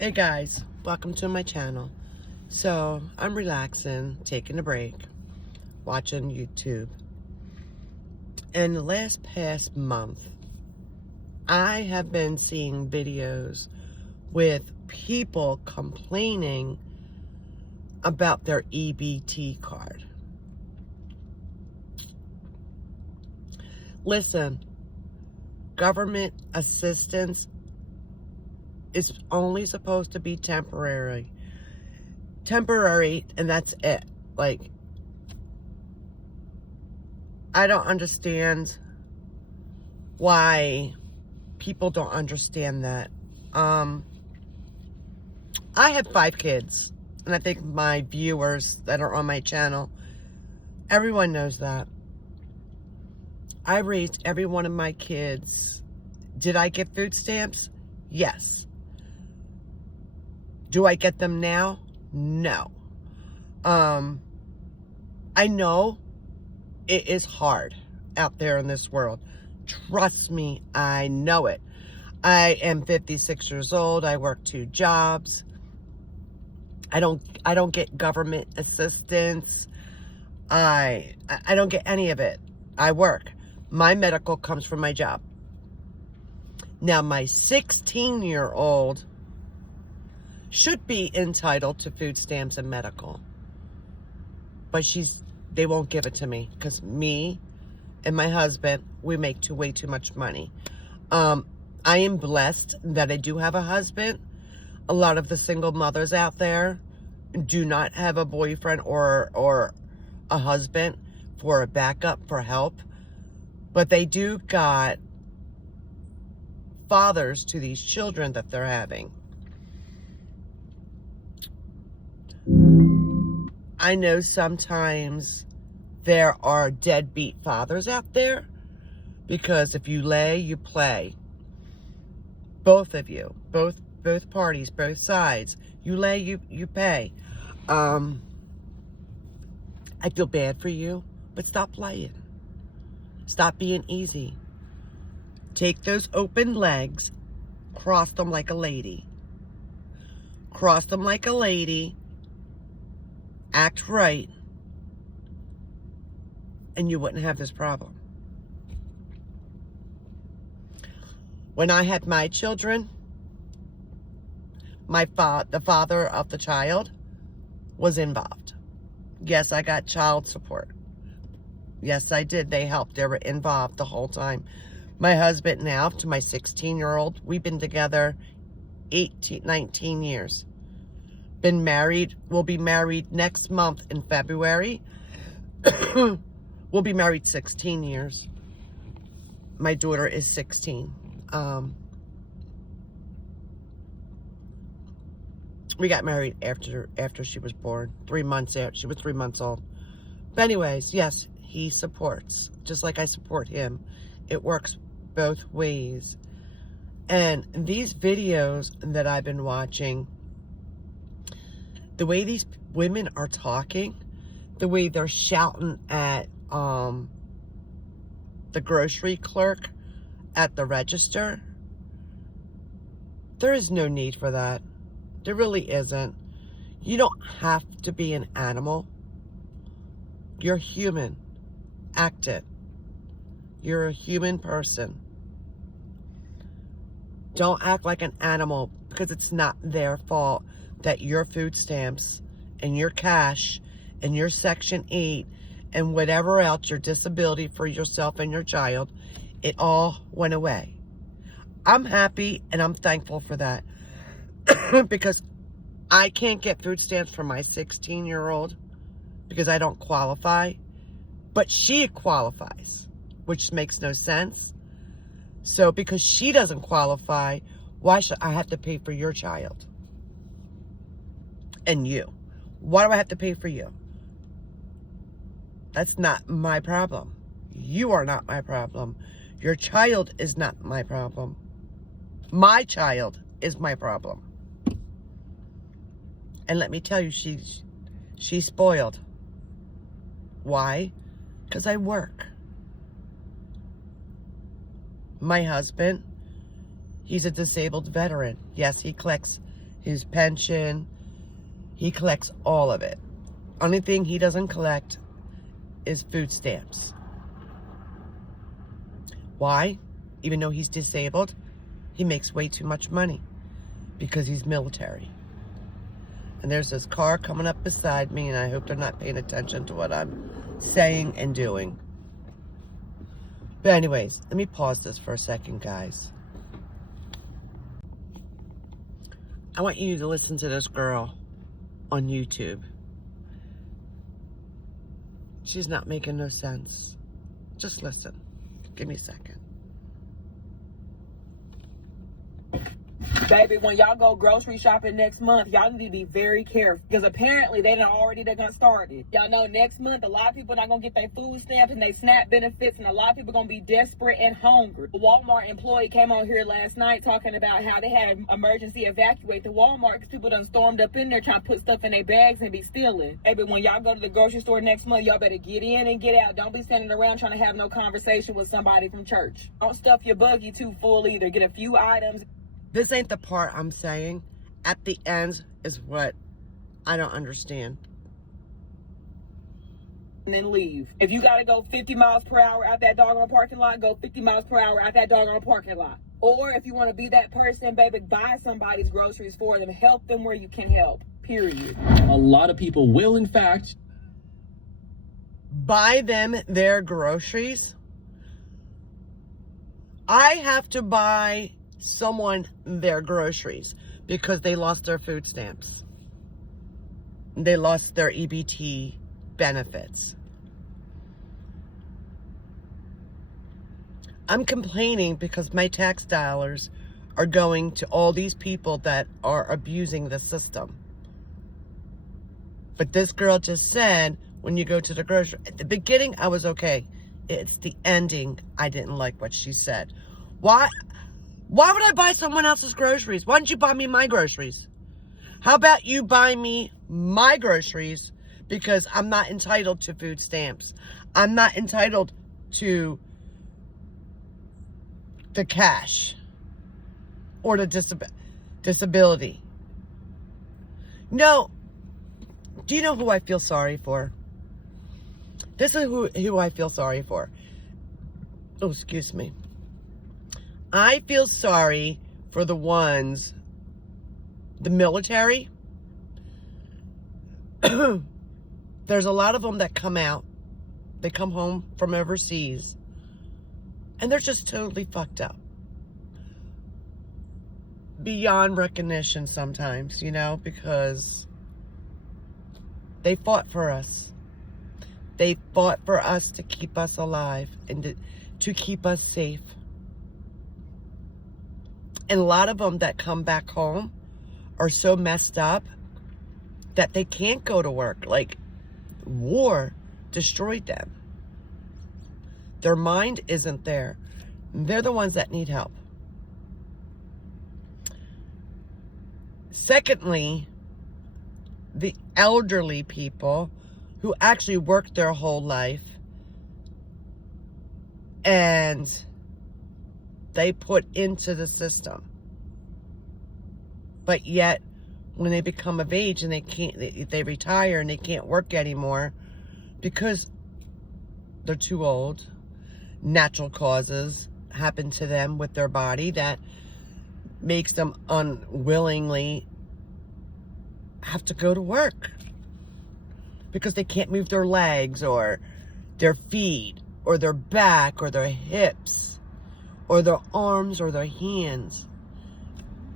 Hey guys, welcome to my channel. So I'm relaxing, taking a break, watching YouTube. In the past month, I have been seeing videos with people complaining about their EBT card. Listen, government assistance is only supposed to be temporary, and that's it. Like, I don't understand why people don't understand that. I have 5 kids, and I think my viewers that are on my channel, everyone knows that. I raised every one of my kids. Did I get food stamps? Yes. Do I get them now? No. I know it is hard out there in this world. Trust me, I know it. I am 56 years old. I work 2 jobs. I don't get government assistance. I don't get any of it. I work. My medical comes from my job. Now, my 16-year-old should be entitled to food stamps and medical. But they won't give it to me because me and my husband, we make way too much money. I am blessed that I do have a husband. A lot of the single mothers out there do not have a boyfriend or a husband for a backup, for help. But they do got fathers to these children that they're having. I know sometimes there are deadbeat fathers out there because if you lay, you play. Both of you, both parties, both sides. You lay, you pay. I feel bad for you, but stop playing. Stop being easy. Take those open legs, cross them like a lady. Cross them like a lady. Act right, and you wouldn't have this problem. When I had my children, the father of the child was involved. Yes, I got child support. Yes, I did. They helped. They were involved the whole time. My husband now, to my 16-year-old, we've been together 19 years. Been married. We'll be married next month in February. We'll be married 16 years. My daughter is 16. We got married after she was born. 3 months after. She was 3 months old. But anyways, yes, he supports. Just like I support him. It works both ways. And these videos that I've been watching, the way these women are talking, the way they're shouting at the grocery clerk at the register, there is no need for that. There really isn't. You don't have to be an animal. You're human. Act it. You're a human person. Don't act like an animal because it's not their fault that your food stamps and your cash and your Section 8 and whatever else, your disability for yourself and your child, it all went away. I'm happy and I'm thankful for that because I can't get food stamps for my 16-year-old because I don't qualify, but she qualifies, which makes no sense. So because she doesn't qualify, why should I have to pay for your child? And you. Why do I have to pay for you? That's not my problem. You are not my problem. Your child is not my problem. My child is my problem. And let me tell you, she's spoiled. Why? Because I work. My husband, he's a disabled veteran. Yes, he collects his pension. He collects all of it. Only thing he doesn't collect is food stamps. Why? Even though he's disabled, he makes way too much money because he's military. And there's this car coming up beside me, and I hope they're not paying attention to what I'm saying and doing. But anyways, let me pause this for a second, guys. I want you to listen to this girl on YouTube. She's not making no sense. Just listen. Give me a second. Baby, when y'all go grocery shopping next month, y'all need to be very careful. Because apparently they're gonna start it. Y'all know next month, a lot of people not gonna get their food stamps and their SNAP benefits, and a lot of people gonna be desperate and hungry. A Walmart employee came on here last night talking about how they had emergency evacuate the Walmart because people done stormed up in there trying to put stuff in their bags and be stealing. Baby, when y'all go to the grocery store next month, y'all better get in and get out. Don't be standing around trying to have no conversation with somebody from church. Don't stuff your buggy too full either. Get a few items. This ain't the part I'm saying. At the end is what I don't understand. And then leave. If you gotta go 50 miles per hour out that doggone parking lot, go 50 miles per hour out that doggone parking lot. Or if you want to be that person, baby, buy somebody's groceries for them. Help them where you can help. Period. A lot of people will, in fact, buy them their groceries. I have to buy someone their groceries because they lost their food stamps. They lost their EBT benefits. I'm complaining because my tax dollars are going to all these people that are abusing the system. But this girl just said, when you go to the grocery, at the beginning I was okay. It's the ending I didn't like what she said. Why would I buy someone else's groceries? Why don't you buy me my groceries? How about you buy me my groceries because I'm not entitled to food stamps. I'm not entitled to the cash or the disability. No. Do you know who I feel sorry for? This is who I feel sorry for. Oh, excuse me. I feel sorry for the ones, the military. There's a lot of them that come out. They come home from overseas. And they're just totally fucked up. Beyond recognition sometimes, you know, because they fought for us. They fought for us to keep us alive and to keep us safe. And a lot of them that come back home are so messed up that they can't go to work. Like, war destroyed them. Their mind isn't there. They're the ones that need help. Secondly, the elderly people who actually worked their whole life and they put into the system. But yet, when they become of age and they retire and they can't work anymore because they're too old, natural causes happen to them with their body that makes them unwillingly have to go to work because they can't move their legs or their feet or their back or their hips or their arms or their hands,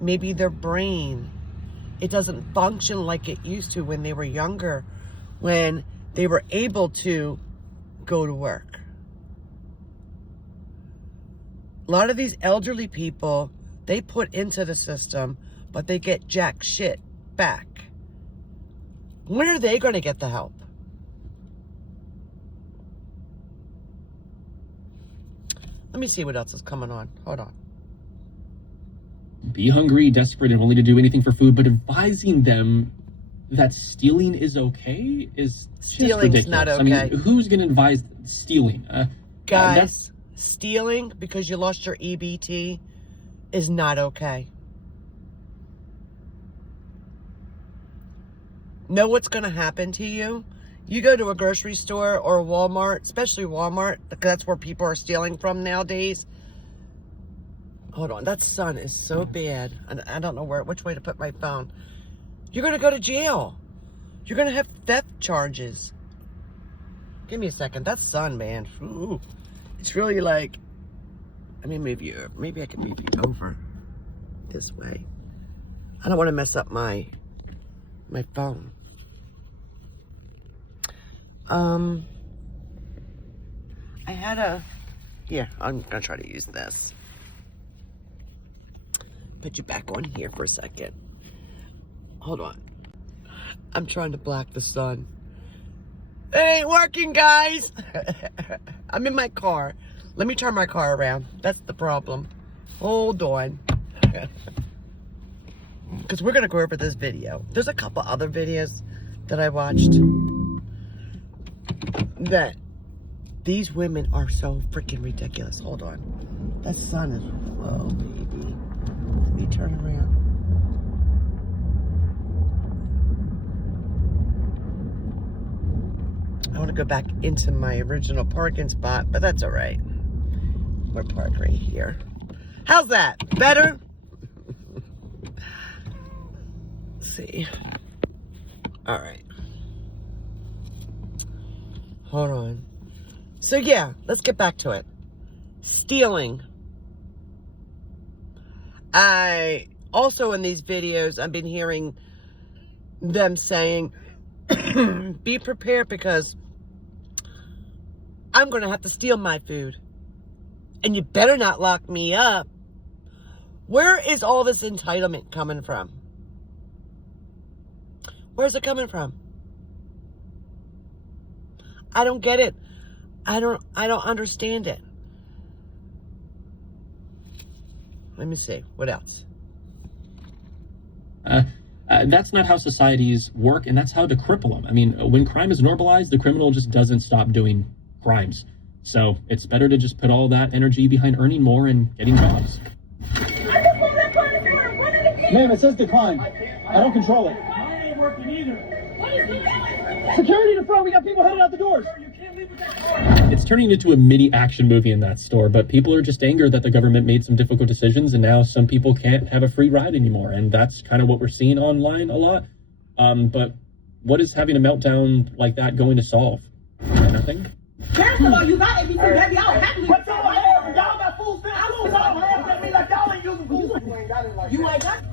maybe their brain. It doesn't function like it used to when they were younger, when they were able to go to work. A lot of these elderly people, they put into the system, but they get jack shit back. When are they going to get the help? Let me see what else is coming on. Hold on. Be hungry, desperate, and willing to do anything for food, but advising them that stealing is okay is Stealing's not okay. I mean, who's going to advise stealing? Guys, stealing because you lost your EBT is not okay. know what's going to happen to you? You go to a grocery store or a Walmart, especially Walmart, because that's where people are stealing from nowadays. Hold on, that sun is so bad. I don't know which way to put my phone. You're going to go to jail. You're going to have theft charges. Give me a second. That sun, man. Ooh, it's really like, I mean, maybe I can move you over this way. I don't want to mess up my phone. I had here, I'm gonna try to use this. Put you back on here for a second. Hold on. I'm trying to block the sun. It ain't working, guys. I'm in my car. Let me turn my car around. That's the problem. Hold on. Because we're gonna go over this video. There's a couple other videos that I watched that these women are so freaking ridiculous. Hold on. That sun is low, baby. Let me turn around. I want to go back into my original parking spot, but that's all right. We're parked right here. How's that? Better? Let's see. All right. Hold on. So yeah, let's get back to it. Stealing. I also in these videos, I've been hearing them saying, be prepared because I'm going to have to steal my food. And you better not lock me up. Where is all this entitlement coming from? Where's it coming from? I don't get it. I don't understand it. Let me see. What else? That's not how societies work, and that's how to cripple them. I mean, when crime is normalized, the criminal just doesn't stop doing crimes. So it's better to just put all that energy behind earning more and getting jobs. Ma'am, it says decline. I don't control it. I ain't working either. Security in the front. We got people headed out the doors. You can't leave with that car. It's turning into a mini action movie in that store, but people are just angered that the government made some difficult decisions, and now some people can't have a free ride anymore. And that's kind of what we're seeing online a lot. But what is having a meltdown like that going to solve? Nothing? First of all, you got everything, baby. I was happy with What y'all have? Y'all got food stamps. I don't y'all have that mean like y'all ain't using food stamps. you ain't got it.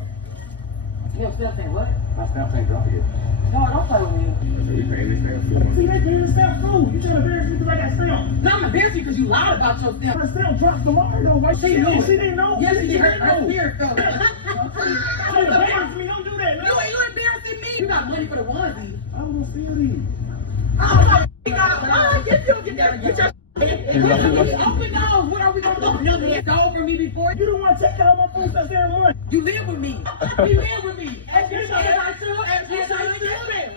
You still saying what? My stamps ain't dropping yet. No, don't play with me. See, they pay the stamp too. You trying to embarrass me because I got stamps. No, I'm embarrassed because you lied about your stamp. The stamp dropped tomorrow though. Why She knew it. She didn't know. Yes, she she didn't her know. spirit felt it. Don't embarrass me. Don't do that. You Man. ain't embarrassing me. You got money for the onesie. I was gonna steal these. Oh, you got get your open those. What are we gonna do? You let go from me before. You the one taking all my food stamps every month. You live with me. You live with me. As you should.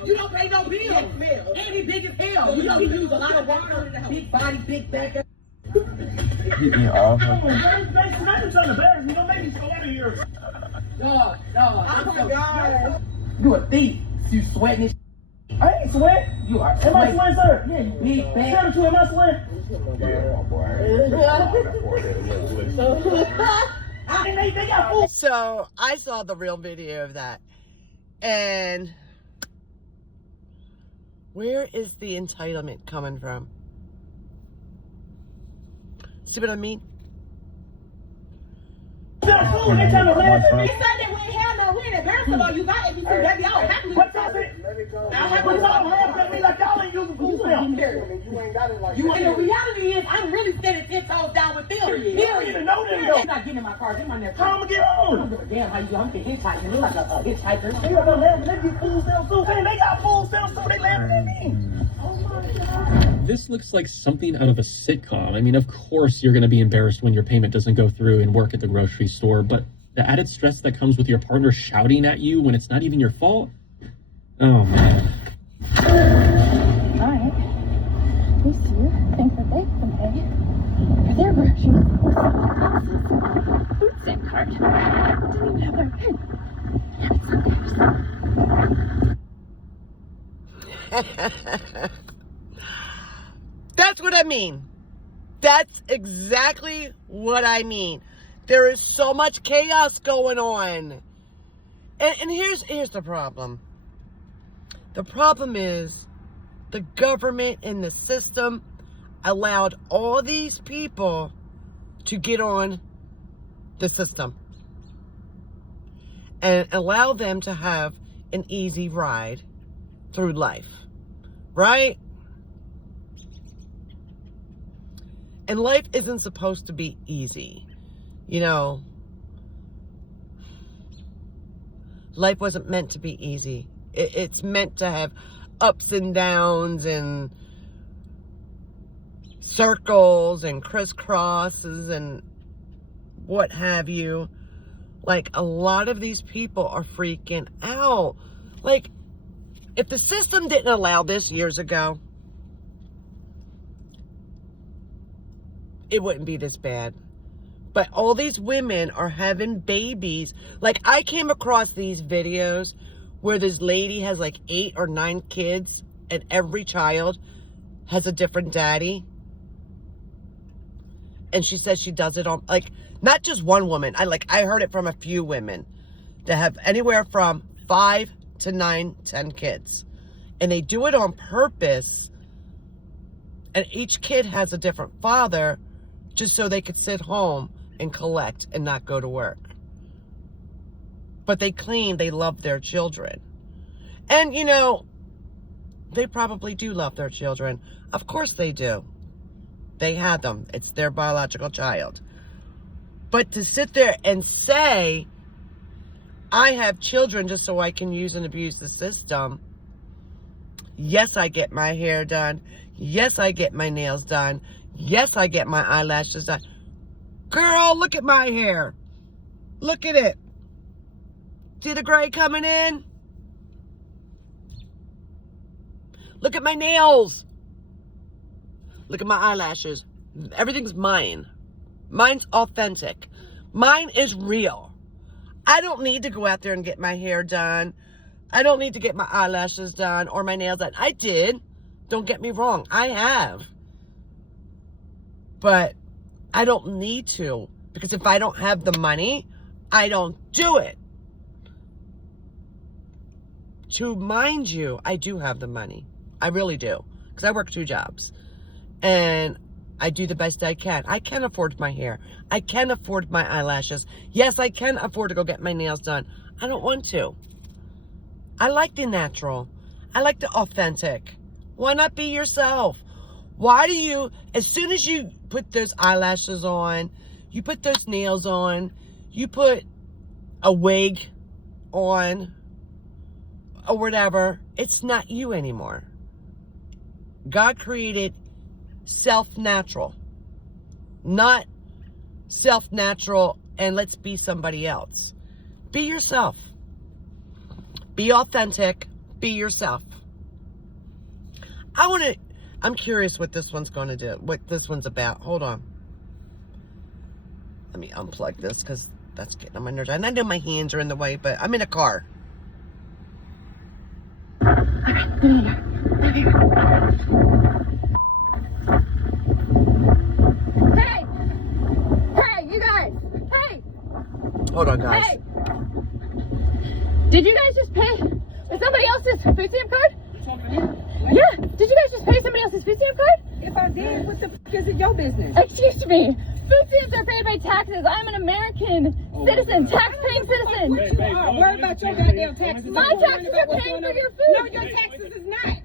You don't pay no bills. And he big as hell. You know he use a lot of water. Big body, big back. Come on, man. They trying to embarrass me. Don't make me go out of here. No. Oh my God. You a thief. You sweating. I ain't sweat. You are. Am I sweating, sir? Yeah, you big bag. Tell the truth. Am I sweating? They got food. So I saw the real video of that. And where is the entitlement coming from? See what I mean? Got food. They trying to laugh at me. He said that we ain't have no winning. First of all, you got everything, baby. I was happy with What y'all say? What y'all have that mean like y'all ain't using food stamps? you ain't got it like that. And the reality is, I'm really standing 10 toes down with them. You don't even know them though. He's not getting in my car. Get my neck. How I'ma get I don't home? give a damn how you do. I'm getting hitchhiking. You look like a hitchhiker. They got laughing. They get food stamps too. Man, they got food stamps too. They laughing at me. Oh my God. This looks like something out of a sitcom. I mean, of course you're going to be embarrassed when your payment doesnent go through and work at the grocery store, but the added stress that comes with your partner shouting at you when it's not even your fault? Oh, man. Alright. This year thinks that they can pay for their groceries. Food stamp card. Didn't even have their pin. That's what I mean. That's exactly what I mean. There is so much chaos going on. And here's the problem. The problem is the government and the system allowed all these people to get on the system and allow them to have an easy ride through life, right? And life isn't supposed to be easy. You know, life wasn't meant to be easy. It's meant to have ups and downs and circles and crisscrosses and what have you. Like, a lot of these people are freaking out. Like, if the system didn't allow this years ago, it wouldn't be this bad. But all these women are having babies. Like, I came across these videos where this lady has like 8 or 9 kids and every child has a different daddy. And she says she does it on, like, not just one woman. I heard it from a few women that have anywhere from 5 to 9, 10 kids. And they do it on purpose. And each kid has a different father just so they could sit home and collect and not go to work. But they claim they love their children. And, you know, they probably do love their children. Of course they do. They had them. It's their biological child. But to sit there and say, I have children just so I can use and abuse the system. Yes, I get my hair done. Yes, I get my nails done. Yes, I get my eyelashes done. Girl, look at my hair. Look at it. See the gray coming in? Look at my nails. Look at my eyelashes. Everything's mine. Mine's authentic. Mine is real. I don't need to go out there and get my hair done. I don't need to get my eyelashes done or my nails done. I did. Don't get me wrong. I have. But I don't need to. Because if I don't have the money, I don't do it. To mind you, I do have the money. I really do. Because I work 2 jobs. And I do the best I can. I can afford my hair. I can afford my eyelashes. Yes, I can afford to go get my nails done. I don't want to. I like the natural. I like the authentic. Why not be yourself? Why do you, as soon as you put those eyelashes on, you put those nails on, you put a wig on, or whatever, it's not you anymore. God created self-natural, not self-natural and let's be somebody else. Be yourself. Be authentic. Be yourself. I'm curious what this one's going to do, what this one's about. Hold on. Let me unplug this because that's getting on my nerves. And I know my hands are in the way, but I'm in a car. Hey! Hey, you guys! Hey! Hold on, guys. Hey! Did you guys just pay with somebody else's food stamp card? Yeah. Did you guys just pay somebody else's food stamp card? If I did, what the f is it your business? Excuse me. Food stamps are paid by taxes. I'm an American citizen, tax-paying citizen. What you are? Worry about your goddamn taxes. My taxes are paying for your food. No, your taxes is not.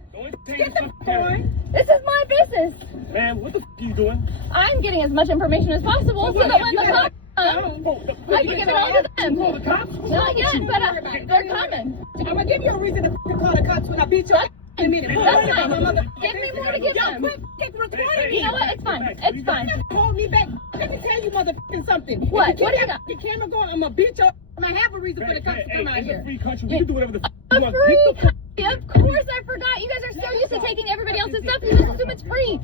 Get the f on. This is my business. Man, what the f are you doing? I'm getting as much information as possible so that when the cops come, I can give it all to them. Call the cops? Not yet, but they're coming. I'm gonna give you a reason to call the cops when I beat your ass in a minute. That's fine. Give me more to give them. You know what? It's fine. It's fine. Call me back. Let me tell you motherfucking something. What? If you What do you keep got? the camera going, I'm gonna beat your ass. I'm gonna have a reason for the cops to come out It's a here. free country. We can do whatever the f you A want. free Get the f copy. Of course I forgot. You guys are so used to taking everybody else's stuff. You just assume it's free.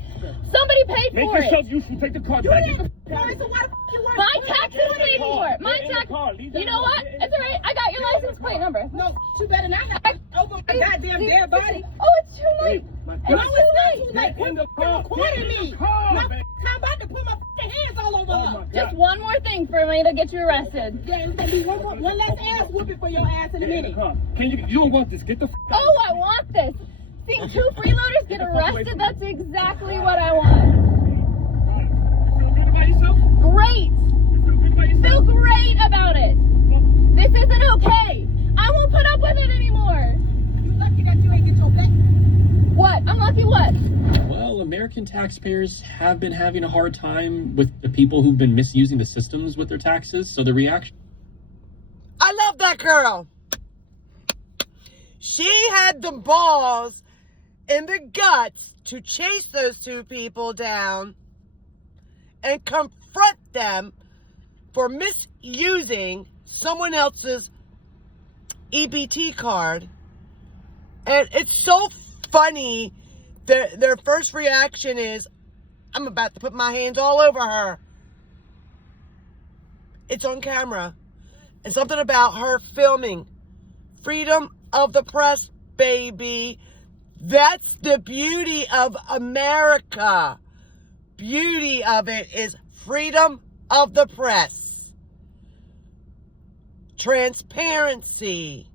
Somebody paid Make for yourself it. useful. Take the card You back. ain't Get the f boy, so why the f you want? My taxes paid for it. My Get in the tax. car. Leave that You know alone. what? Get in It's alright. I got your license plate number. No, you better not have over my goddamn dead body. Oh, it's too get you arrested. Yeah, it's gonna be one less ass whooping for your ass in a minute. You don't want this. Get the Oh, I want this. Seeing 2 freeloaders get arrested, that's exactly what I want. Great. Feel great about it. This isn't okay. I won't put up with it anymore. You lucky that you ain't get your back. What? I'm lucky what? Well, American taxpayers have been having a hard time with the people who've been misusing the systems with their taxes. So the reaction. I love that girl. She had the balls and the guts to chase those 2 people down and confront them for misusing someone else's EBT card. And it's so funny. Their first reaction is, I'm about to put my hands all over her. It's on camera. And something about her filming. Freedom of the press, baby. That's the beauty of America. Beauty of it is freedom of the press. Transparency.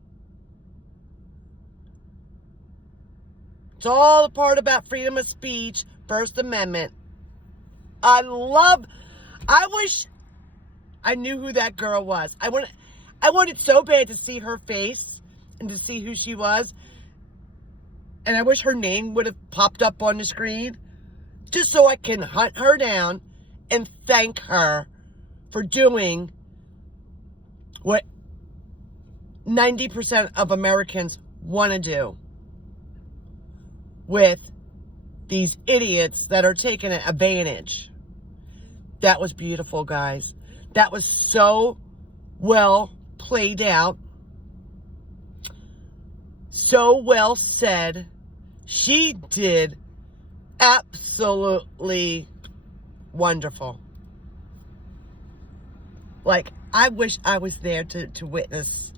It's all a part about freedom of speech, First Amendment. I wish I knew who that girl was. I wanted so bad to see her face and to see who she was. And I wish her name would have popped up on the screen just so I can hunt her down and thank her for doing what 90% of Americans want to do with these idiots that are taking advantage. That was beautiful, guys. That was so well played out. So well said. She did absolutely wonderful. Like, I wish I was there to witness.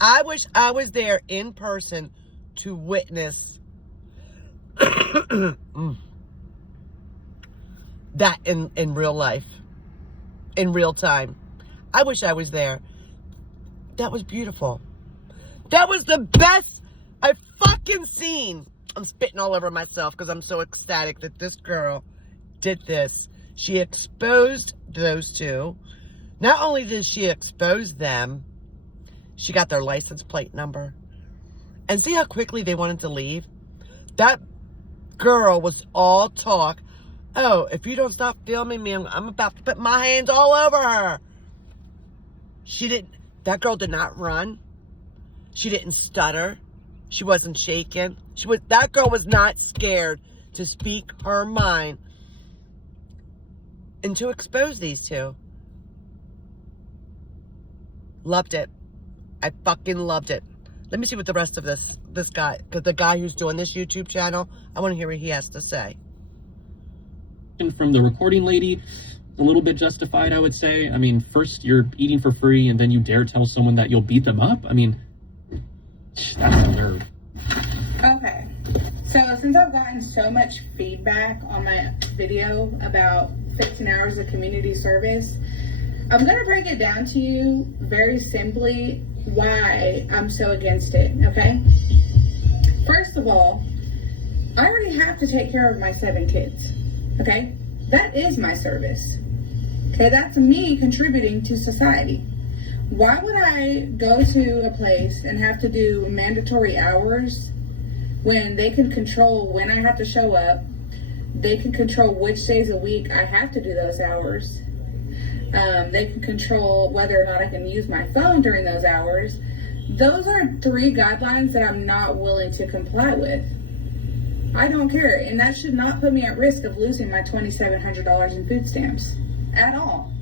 I wish I was there in person to witness that in real life, in real time. I wish I was there. That was beautiful. That was the best I've fucking seen. I'm spitting all over myself because I'm so ecstatic that this girl did this. She exposed those 2. Not only did she expose them, she got their license plate number. And see how quickly they wanted to leave? That girl was all talk. Oh, if you don't stop filming me, I'm about to put my hands all over her. That girl did not run. She didn't stutter. She wasn't shaken. That girl was not scared to speak her mind and to expose these 2. Loved it. I fucking loved it. Let me see what the rest of this guy, because the guy who's doing this YouTube channel, I want to hear what he has to say. From the recording lady, a little bit justified, I would say. I mean, first you're eating for free and then you dare tell someone that you'll beat them up? I mean, that's a nerve. Okay, so since I've gotten so much feedback on my video about 15 hours of community service, I'm gonna break it down to you very simply why I'm so against it, okay? First of all, I already have to take care of my 7 kids, okay? That is my service, okay? That's me contributing to society. Why would I go to a place and have to do mandatory hours when they can control when I have to show up? They can control which days a week I have to do those hours. They can control whether or not I can use my phone during those hours. Those are 3 guidelines that I'm not willing to comply with. I don't care, and that should not put me at risk of losing my $2,700 in food stamps at all.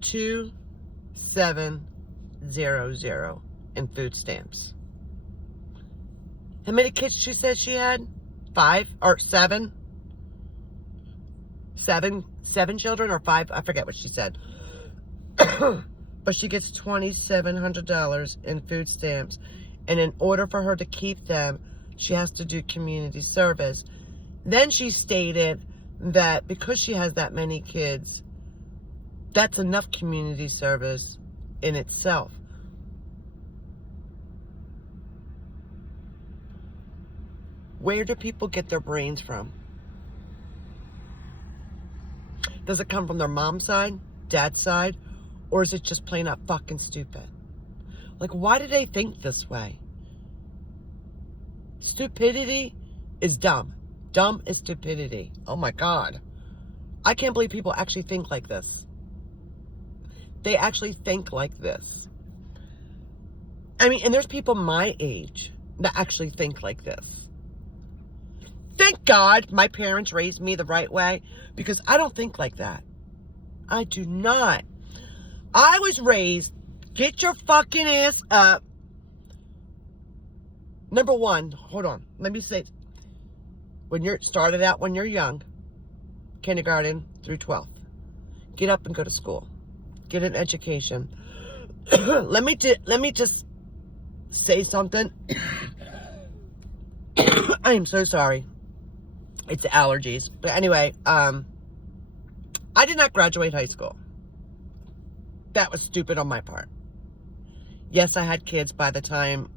$2,700 in food stamps. How many kids she said she had? 5 or 7? 7 children or 5? I forget what she said. But she gets $2,700 in food stamps. And in order for her to keep them, she has to do community service. Then she stated that because she has that many kids, that's enough community service in itself. Where do people get their brains from? Does it come from their mom's side, dad's side, or is it just plain up fucking stupid? Like, why do they think this way? Stupidity is dumb. Dumb is stupidity. Oh my God. I can't believe people actually think like this. They actually think like this. I mean, and there's people my age that actually think like this. Thank God my parents raised me the right way, because I don't think like that. I do not. I was raised, get your fucking ass up. Number one, hold on. Let me say, when you're started out when you're young, kindergarten through 12th, get up and go to school. Get an education. Let me just say something. I am so sorry. It's allergies. But anyway, I did not graduate high school. That was stupid on my part. Yes, I had kids by the time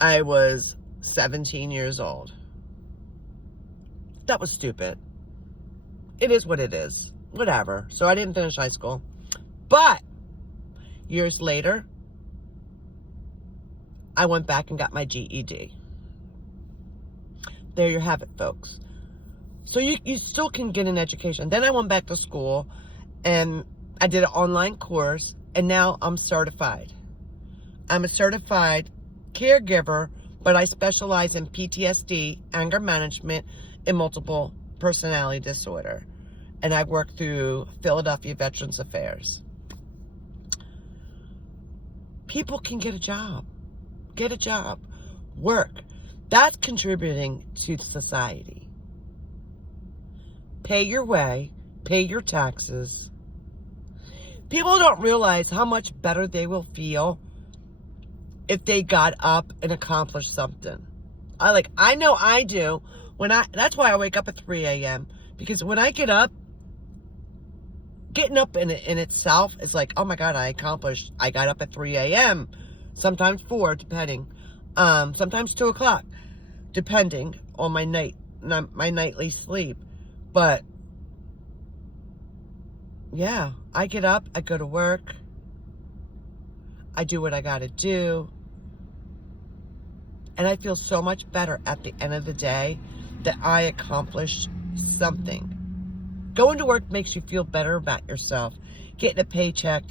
I was 17 years old. That was stupid. It is what it is. Whatever. So I didn't finish high school. But years later, I went back and got my GED. There you have it, folks. So you still can get an education. Then I went back to school and I did an online course, and now I'm certified. I'm a certified caregiver, but I specialize in PTSD, anger management, and multiple personality disorder. And I work through Philadelphia Veterans Affairs. People can get a job. Get a job. Work. That's contributing to society. Pay your way. Pay your taxes. People don't realize how much better they will feel if they got up and accomplished something. I know I do. That's why I wake up at 3 a.m. Because when I get up, getting up in itself is like, oh my God, I got up at 3 a.m. Sometimes 4, depending. Sometimes 2 o'clock, depending on my nightly sleep. But yeah, I get up, I go to work, I do what I gotta do, and I feel so much better at the end of the day that I accomplished something. Going to work makes you feel better about yourself. Getting a paycheck,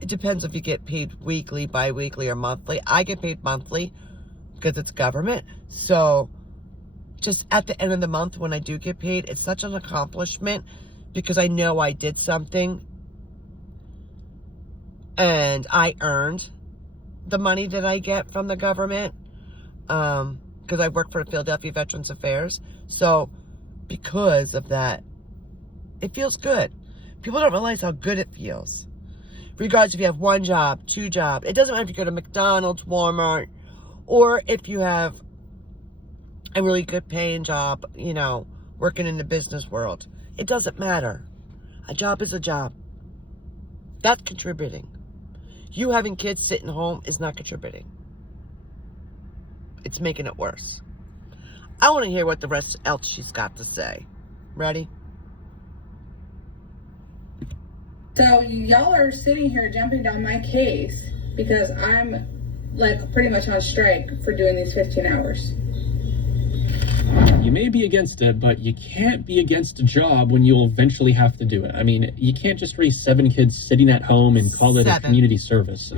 it depends if you get paid weekly, bi-weekly, or monthly. I get paid monthly because it's government. So just at the end of the month when I do get paid, it's such an accomplishment because I know I did something and I earned the money that I get from the government because I work for the Philadelphia Veterans Affairs. So because of that, it feels good. People don't realize how good it feels. Regardless if you have 1 job, 2 jobs. It doesn't matter if you go to McDonald's, Walmart, or if you have a really good paying job, working in the business world. It doesn't matter. A job is a job. That's contributing. You having kids sitting home is not contributing. It's making it worse. I want to hear what the rest else she's got to say. Ready? So y'all are sitting here jumping down my case because I'm pretty much on strike for doing these 15 hours. You may be against it, but you can't be against a job when you'll eventually have to do it. I mean, you can't just raise 7 kids sitting at home and call it a community service.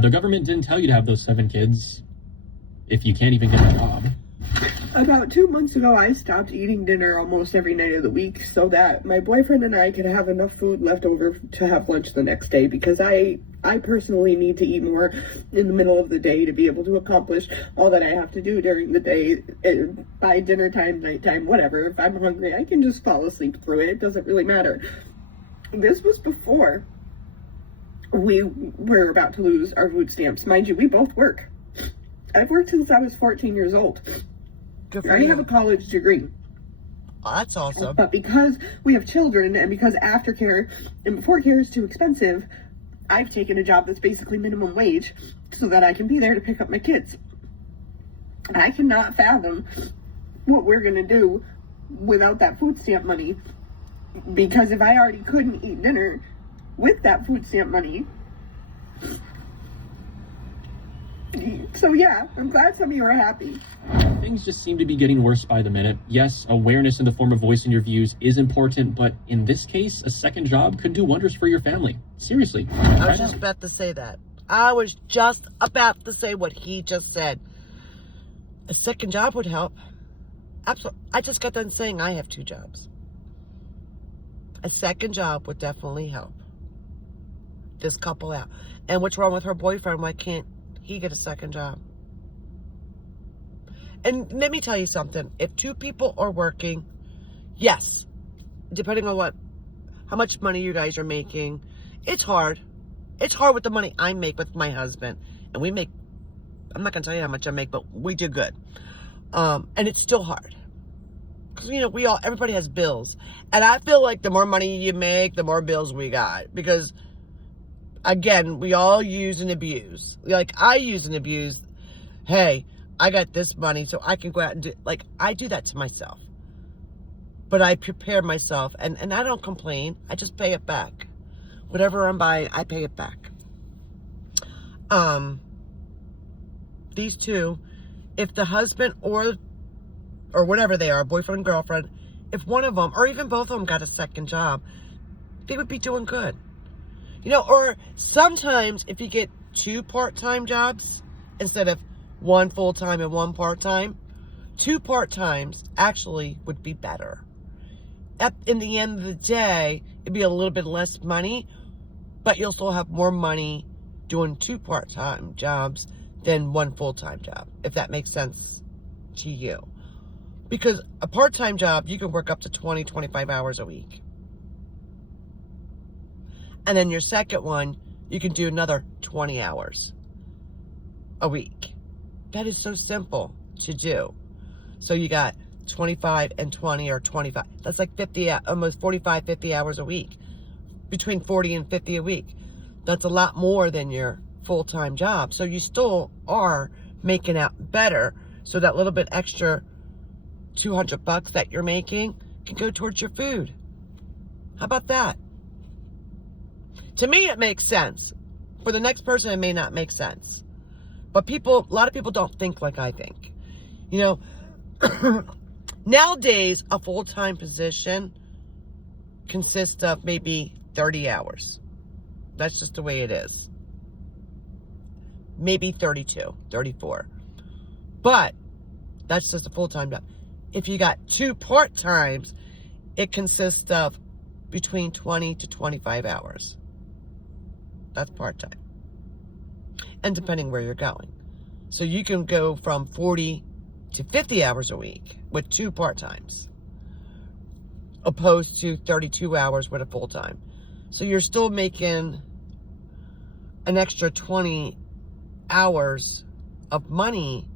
The government didn't tell you to have those 7 kids if you can't even get a job. About 2 months ago, I stopped eating dinner almost every night of the week so that my boyfriend and I could have enough food left over to have lunch the next day, because I personally need to eat more in the middle of the day to be able to accomplish all that I have to do during the day. By dinner time, nighttime, whatever. If I'm hungry, I can just fall asleep through it. It doesn't really matter. This was before we were about to lose our food stamps. Mind you, we both work. I've worked since I was 14 years old. Good I for already you. have a college degree. Oh, that's awesome. But because we have children and because aftercare and before care is too expensive, I've taken a job that's basically minimum wage so that I can be there to pick up my kids. I cannot fathom what we're going to do without that food stamp money. Because if I already couldn't eat dinner with that food stamp money. So yeah, I'm glad some of you are happy. Things just seem to be getting worse by the minute. Yes, awareness in the form of voicing your views is important, but in this case, a second job could do wonders for your family. Seriously. I was just about to say that. I was just about to say what he just said. A second job would help. Absolutely. I just got done saying I have 2 jobs. A second job would definitely help this couple out. And what's wrong with her boyfriend? Why can't he get a second job? And let me tell you something. If 2 people are working, yes, depending on how much money you guys are making, it's hard. It's hard with the money I make with my husband. And we make, I'm not going to tell you how much I make, but we do good. And it's still hard. Because, you know, everybody has bills. And I feel like the more money you make, the more bills we got. Because, again, we all use and abuse. Like, I use and abuse. Hey, I got this money, so I can go out and do, like, I do that to myself. But I prepare myself, and I don't complain. I just pay it back. Whatever I'm buying, I pay it back. These 2, if the husband or whatever they are, boyfriend, girlfriend, if one of them, or even both of them got a second job, they would be doing good. You know, or sometimes if you get 2 part-time jobs instead of 1 full-time and 1 part-time, 2 part-times actually would be better. In the end of the day, it'd be a little bit less money, but you'll still have more money doing 2 part-time jobs than 1 full-time job, if that makes sense to you. Because a part-time job, you can work up to 20, 25 hours a week. And then your second one, you can do another 20 hours a week. That is so simple to do. So you got 25 and 20 or 25. That's like 50, almost 45, 50 hours a week. Between 40 and 50 a week. That's a lot more than your full-time job. So you still are making out better. So that little bit extra $200 that you're making can go towards your food. How about that? To me, it makes sense. For the next person, it may not make sense. But a lot of people don't think like I think. You know, nowadays, a full-time position consists of maybe 30 hours. That's just the way it is. Maybe 32, 34. But that's just a full-time job. If you got 2 part-times, it consists of between 20 to 25 hours. That's part-time. And depending where you're going. So you can go from 40 to 50 hours a week with 2 part-times, opposed to 32 hours with a full-time. So you're still making an extra 20 hours of money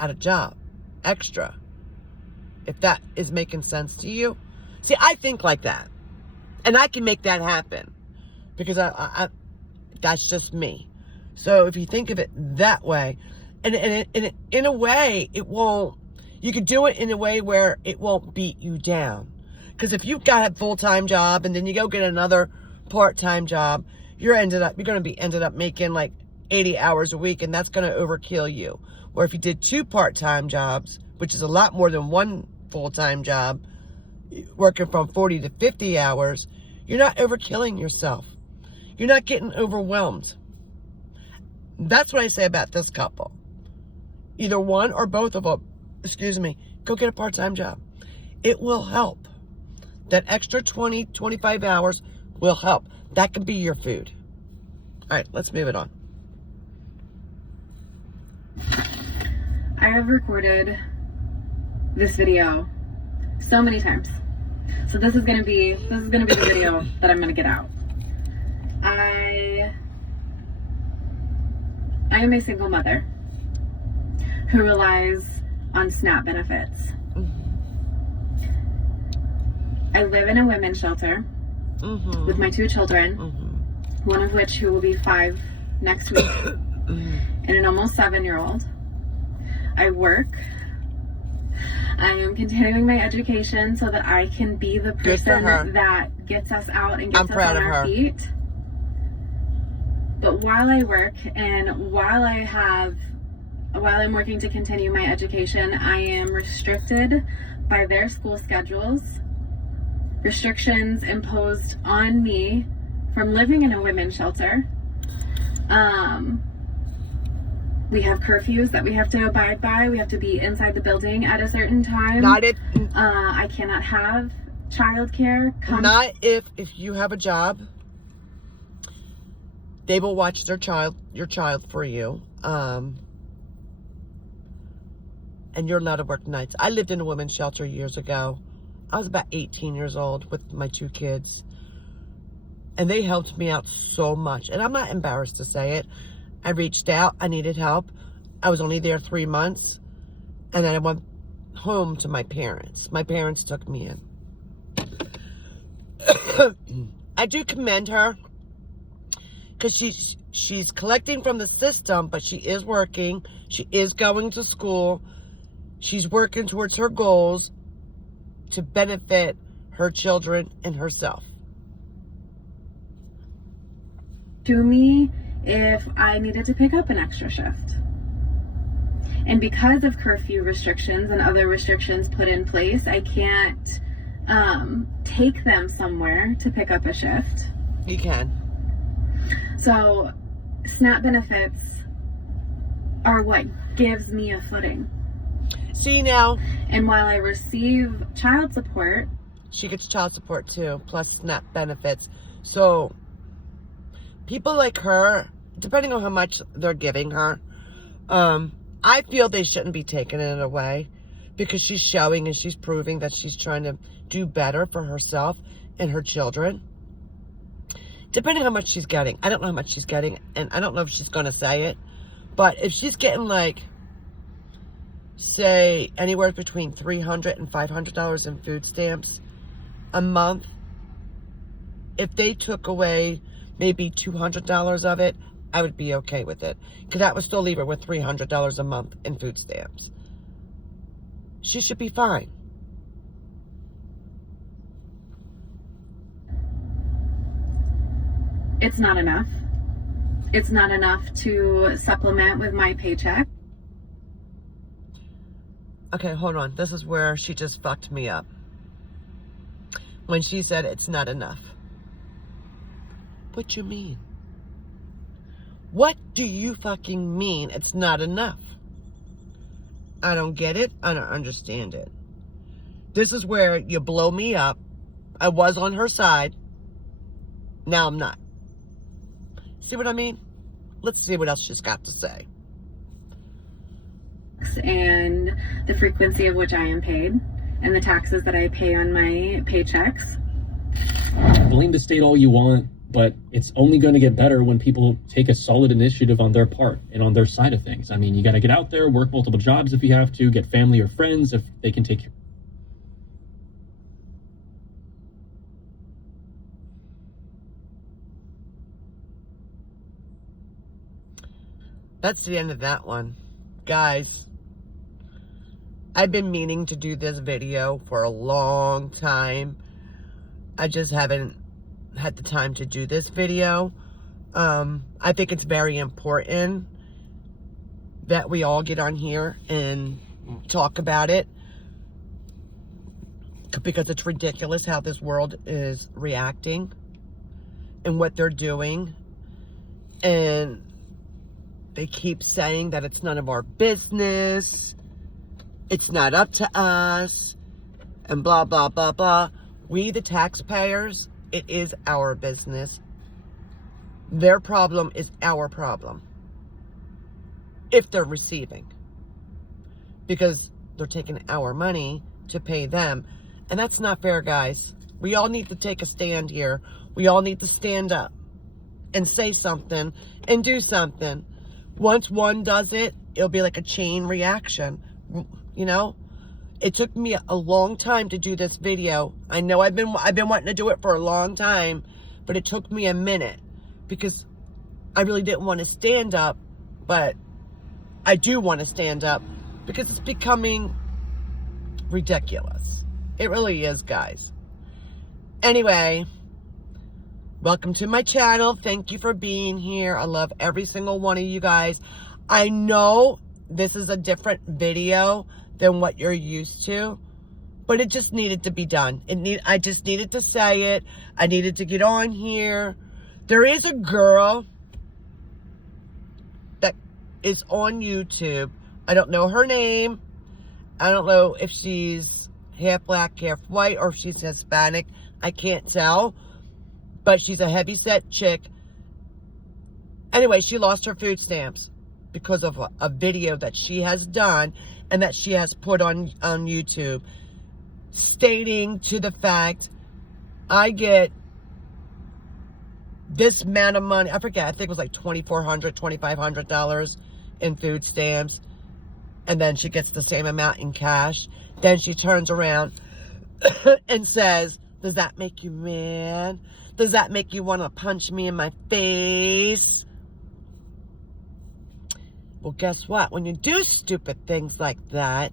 at a job. Extra. If that is making sense to you. See, I think like that. And I can make that happen. Because that's just me. So if you think of it that way, and in a way, it won't, you could do it in a way where it won't beat you down. Because if you've got a full-time job and then you go get another part-time job, you're going to be ended up making like 80 hours a week, and that's going to overkill you. Or if you did 2 part-time jobs, which is a lot more than 1 full-time job, working from 40 to 50 hours, you're not overkilling yourself. You're not getting overwhelmed. That's what I say about this couple. Either one or both of them, go get a part-time job. It will help. That extra 20, 25 hours will help. That could be your food. All right, let's move it on. I have recorded this video so many times. So this is gonna be the video that I'm gonna get out. I am a single mother who relies on SNAP benefits. I live in a women's shelter with my 2 children, one of which who will be 5 next week, and an almost 7-year-old. I work. I am continuing my education so that I can be the person that gets us out and gets us on our feet. But while I work and while I'm working to continue my education, I am restricted by their school schedules, restrictions imposed on me from living in a women's shelter. We have curfews that we have to abide by. We have to be inside the building at a certain time. I cannot have childcare. Not if you have a job. They will watch your child for you. And you're not to work nights. I lived in a women's shelter years ago. I was about 18 years old with my 2 kids. And they helped me out so much. And I'm not embarrassed to say it. I reached out. I needed help. I was only there 3 months. And then I went home to my parents. My parents took me in. I do commend her. Because she's collecting from the system, but she is working. She is going to school. She's working towards her goals to benefit her children and herself. To me, if I needed to pick up an extra shift. And because of curfew restrictions and other restrictions put in place, I can't take them somewhere to pick up a shift. You can. So SNAP benefits are what gives me a footing. See now. And while I receive child support, she gets child support too, plus SNAP benefits. So people like her, depending on how much they're giving her, I feel they shouldn't be taking it away, because she's showing and she's proving that she's trying to do better for herself and her children. Depending on how much she's getting. I don't know how much she's getting, and I don't know if she's going to say it. But if she's getting, like, say, anywhere between $300 and $500 in food stamps a month, if they took away maybe $200 of it, I would be okay with it. Because that would still leave her with $300 a month in food stamps. She should be fine. it's not enough. It's not enough to supplement with my paycheck. Okay, hold on. This is where she just fucked me up. When she said it's not enough. What you mean? What do you fucking mean it's not enough? I don't get it. I don't understand it. This is where you blow me up. I was on her side. Now I'm not. See what I mean? Let's see what else she's got to say. And the frequency of which I am paid, and the taxes that I pay on my paychecks. Blame the state all you want, but it's only going to get better when people take a solid initiative on their part and on their side of things. I mean, you got to get out there, work multiple jobs if you have to, get family or friends if they can take care. That's the end of that one. Guys, I've been meaning to do this video for a long time. I just haven't had the time to do this video. I think it's very important that we all get on here and talk about it, because it's ridiculous how this world is reacting and what they're doing. And they keep saying that it's none of our business, it's not up to us, and blah, blah, blah, blah. We, the taxpayers, it is our business. Their problem is our problem. If they're receiving. Because they're taking our money to pay them. And that's not fair, guys. We all need to take a stand here. We all need to stand up and say something and do something. Once one does it, it'll be like a chain reaction. you know? It took me a long time to do this video. I know I've been wanting to do it for a long time, but it took me a minute because I really didn't want to stand up, but I do want to stand up because it's becoming ridiculous. It really is, guys. Anyway, welcome to my channel. Thank you for being here. I love every single one of you guys. I know this is a different video than what you're used to, but it just needed to be done. I just needed to say it. I needed to get on here. There is a girl that is on YouTube. I don't know her name. I don't know if she's half black, half white, or if she's Hispanic. I can't tell. But she's a heavy-set chick. Anyway, she lost her food stamps because of a video that she has done and that she has put on YouTube, stating to the fact, I get this amount of money. I forget, I think it was like $2,400, $2,500 in food stamps. And then she gets the same amount in cash. Then she turns around and says, does that make you mad? Does that make you want to punch me in my face? Well, guess what? When you do stupid things like that,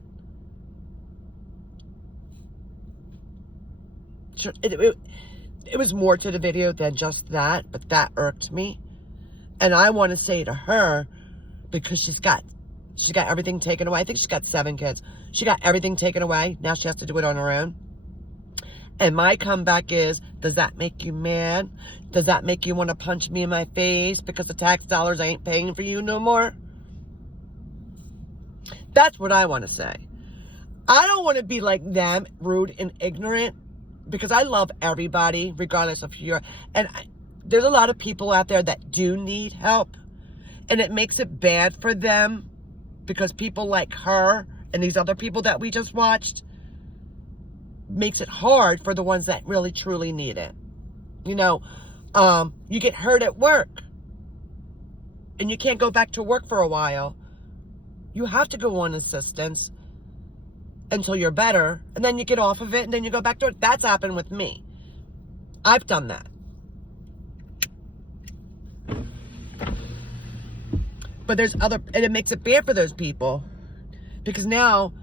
it was more to the video than just that, but that irked me. And I want to say to her, because she got everything taken away. I think she's got 7 kids. She got everything taken away. Now she has to do it on her own. And my comeback is, does that make you mad? Does that make you want to punch me in my face because the tax dollars ain't paying for you no more? That's what I want to say. I don't want to be like them, rude and ignorant, because I love everybody, regardless of who you're. And there's a lot of people out there that do need help. And it makes it bad for them because people like her and these other people that we just watched makes it hard for the ones that really truly need it. You know, you get hurt at work and you can't go back to work for a while. You have to go on assistance until you're better, and then you get off of it and then you go back to it. That's happened with me. I've done that. But there's other, and it makes it bad for those people because now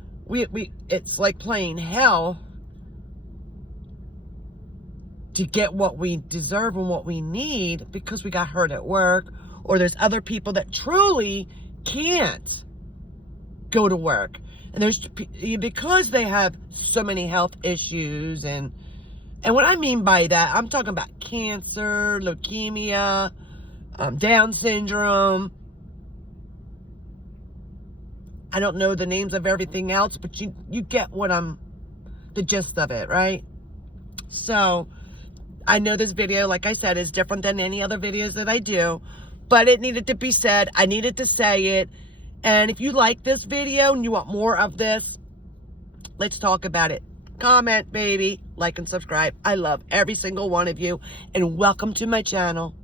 it's like playing hell to get what we deserve and what we need because we got hurt at work, or there's other people that truly can't go to work. And there's, because they have so many health issues, and what I mean by that, I'm talking about cancer, leukemia, Down syndrome. I don't know the names of everything else, but you get what the gist of it, right? So, I know this video, like I said, is different than any other videos that I do, but it needed to be said. I needed to say it. And if you like this video and you want more of this, let's talk about it. Comment, baby, like and subscribe. I love every single one of you, and welcome to my channel.